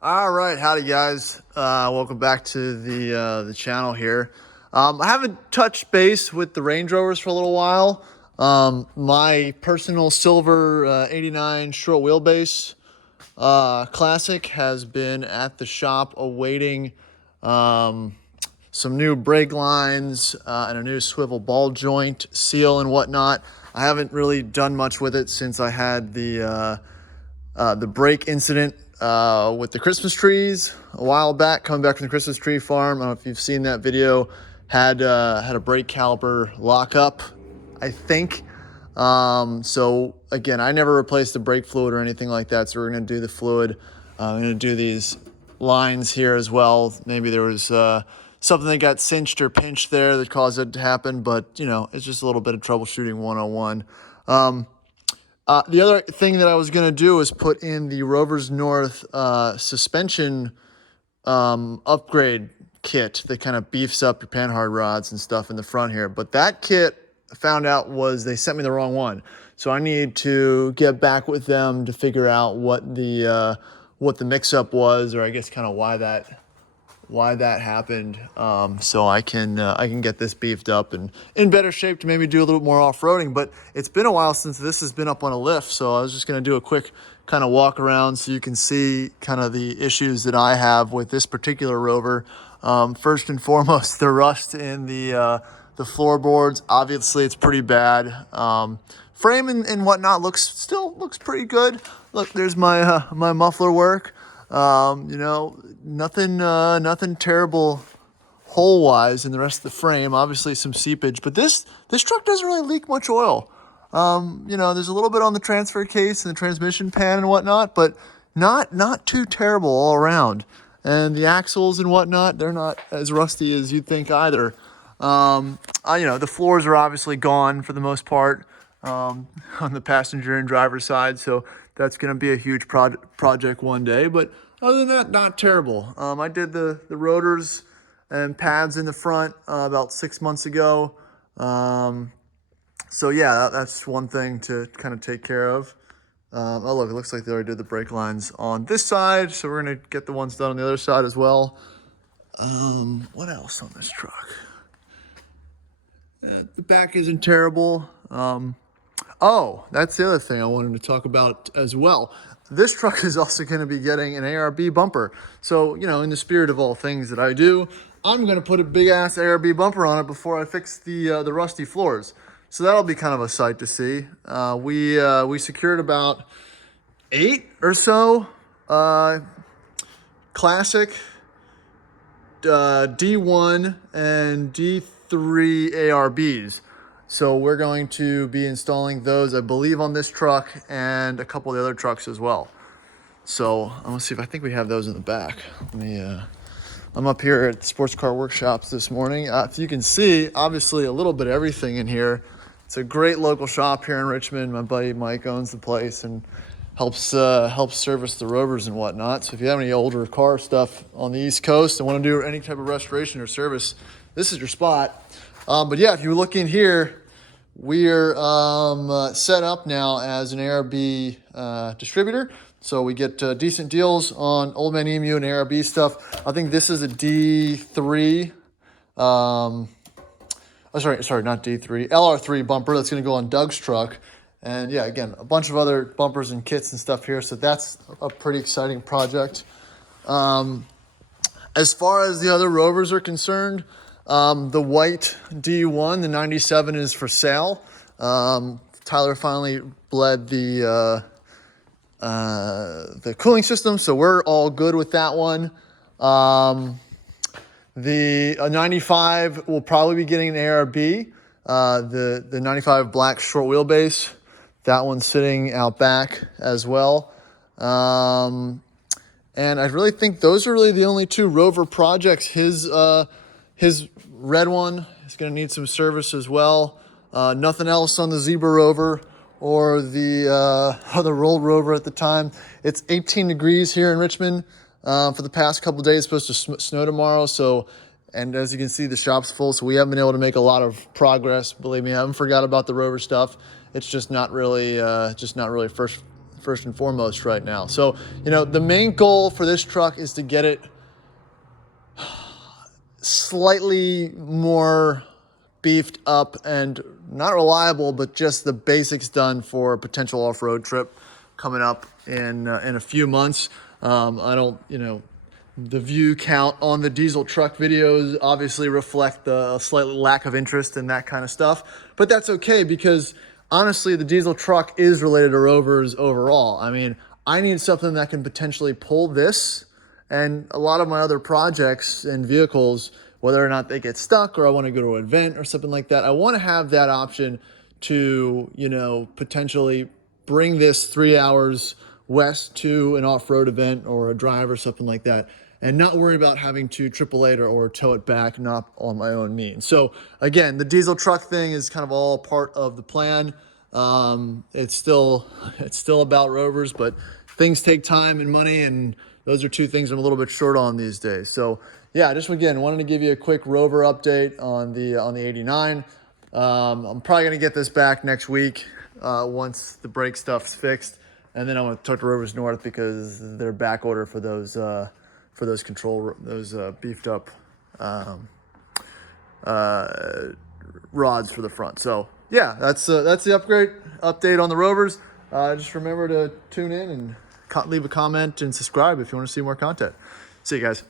All right, howdy guys. Welcome back to the channel here. I haven't touched base with the Range Rovers for a little while. My personal silver 89 short wheelbase classic has been at the shop awaiting some new brake lines and a new swivel ball joint seal and whatnot. I haven't really done much with it since I had the brake incident with the Christmas trees a while back, coming back from the Christmas tree farm. I don't know if you've seen that video. Had a brake caliper lock up, I think. So again, I never replaced the brake fluid or anything like that. So we're gonna do the fluid. I'm gonna do these lines here as well. Maybe there was something that got cinched or pinched there that caused it to happen, but you know, it's just a little bit of troubleshooting 101. The other thing that I was going to do is put in the Rover's North suspension upgrade kit that kind of beefs up your panhard rods and stuff in the front here. But that kit, I found out, was they sent me the wrong one. So I need to get back with them to figure out what the mix-up was, or I guess kind of why that happened, so I can get this beefed up and in better shape to maybe do a little more off-roading. But it's been a while since this has been up on a lift, so I was just going to do a quick kind of walk around so you can see kind of the issues that I have with this particular Rover. First and foremost, the rust in the floorboards. Obviously it's pretty bad. Frame and whatnot still looks pretty good. Look, there's my my muffler work. You know, nothing terrible hole-wise in the rest of the frame. Obviously some seepage, but this truck doesn't really leak much oil. You know, there's a little bit on the transfer case and the transmission pan and whatnot, but not too terrible all around. And the axles and whatnot, they're not as rusty as you'd think either. You know, the floors are obviously gone for the most part on the passenger and driver side, so that's going to be a huge project one day. But other than that, not terrible. I did the rotors and pads in the front about 6 months ago. So yeah, that's one thing to kind of take care of. Oh look, it looks like they already did the brake lines on this side, so we're going to get the ones done on the other side as well. What else on this truck? The back isn't terrible. Oh, that's the other thing I wanted to talk about as well. This truck is also going to be getting an ARB bumper. So, you know, in the spirit of all things that I do, I'm going to put a big ass ARB bumper on it before I fix the rusty floors. So that'll be kind of a sight to see. We secured about 8 or so classic D1 and D3 ARBs. So we're going to be installing those, I believe, on this truck and a couple of the other trucks as well. So I'm gonna see if I think we have those in the back. Let me, I'm up here at Sportscar Workshops this morning. If you can see, obviously a little bit of everything in here. It's a great local shop here in Richmond. My buddy Mike owns the place and helps service the Rovers and whatnot. So if you have any older car stuff on the East Coast and want to do any type of restoration or service, this is your spot. But yeah, if you look in here, we're set up now as an ARB distributor. So we get decent deals on Old Man Emu and ARB stuff. I think this is a D3. Sorry, not D3. LR3 bumper that's going to go on Doug's truck. And yeah, again, a bunch of other bumpers and kits and stuff here. So that's a pretty exciting project. As far as the other Rovers are concerned, the white D1, the 97, is for sale. Tyler finally bled the cooling system, so we're all good with that one. The 95 will probably be getting an ARB. The 95 black short wheelbase, that one's sitting out back as well. And I really think those are really the only two Rover projects. His red one is going to need some service as well. Nothing else on the Zebra Rover or the Roll Rover at the time. It's 18 degrees here in Richmond for the past couple of days. It's supposed to snow tomorrow. So, and as you can see, the shop's full. So we haven't been able to make a lot of progress. Believe me, I haven't forgot about the Rover stuff. It's just not really first and foremost right now. So, you know, the main goal for this truck is to get it slightly more beefed up and not reliable, but just the basics done for a potential off-road trip coming up in a few months. I don't, you know, the view count on the diesel truck videos obviously reflect the slight lack of interest in that kind of stuff, but that's okay because honestly, the diesel truck is related to Rovers overall. I mean, I need something that can potentially pull this and a lot of my other projects and vehicles, whether or not they get stuck or I want to go to an event or something like that. I want to have that option to, you know, potentially bring this 3 hours west to an off-road event or a drive or something like that, and not worry about having to AAA it or tow it back, not on my own means. So again, the diesel truck thing is kind of all part of the plan. It's still about Rovers, but things take time and money, and those are two things I'm a little bit short on these days. So yeah, just again, wanted to give you a quick Rover update on the 89. I'm probably gonna get this back next week once the brake stuff's fixed, and then I want to talk to Rovers North because they're back order for those beefed up rods for the front. So yeah, that's the update on the Rovers. Just remember to tune in and leave a comment and subscribe if you want to see more content. See you guys.